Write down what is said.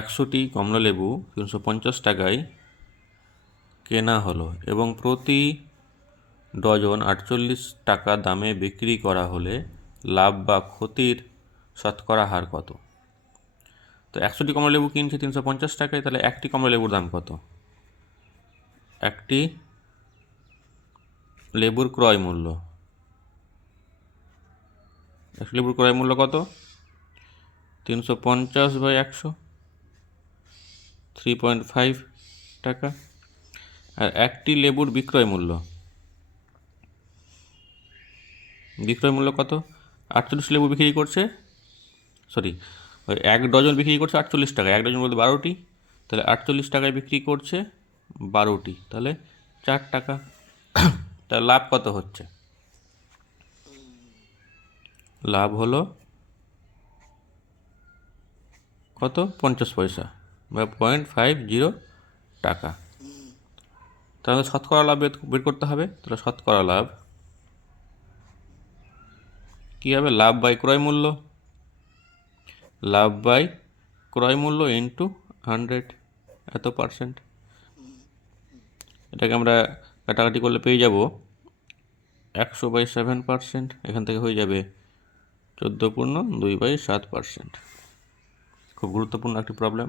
100টি কমলালেবু 350 টাকায় কেনা হলো এবং প্রতি ডজন 48 টাকা দামে বিক্রি করা হলে লাভ বা ক্ষতির শতকরা হার কত? তো 100টি কমলালেবু কিনছে 350 টাকায়, তাহলে একটি কমলালেবুর দাম কত? একটি লেবুর ক্রয় মূল্য, একটি লেবুর ক্রয় মূল্য কত? 350/100, 3.5 টাকা। আর একটি লেবুর বিক্রয় মূল্য কত? 48 লেবু বিক্রি করছে, ওই 1 ডজন বিক্রি করছে 48 টাকায়, 1 ডজন বলতে 12টি, তাহলে 48 টাকায় বিক্রি করছে 12টি, তাহলে 4 টাকা। তাহলে লাভ কত হচ্ছে? লাভ হলো কত? 50 পয়সা বা 0.50 টাকা। তাহলে শতকরা লাভ বের করতে হবে। তাহলে শতকরা লাভ কী হবে? লাভ বাই ক্রয় মূল্য, লাভ বাই ক্রয় মূল্য ইন্টু 100, এত পার্সেন্ট। এটাকে আমরা কাটাকাটি করলে পেয়ে যাব 100/7%। এখান থেকে হয়ে যাবে 14.2/7%। খুব গুরুত্বপূর্ণ একটি প্রবলেম।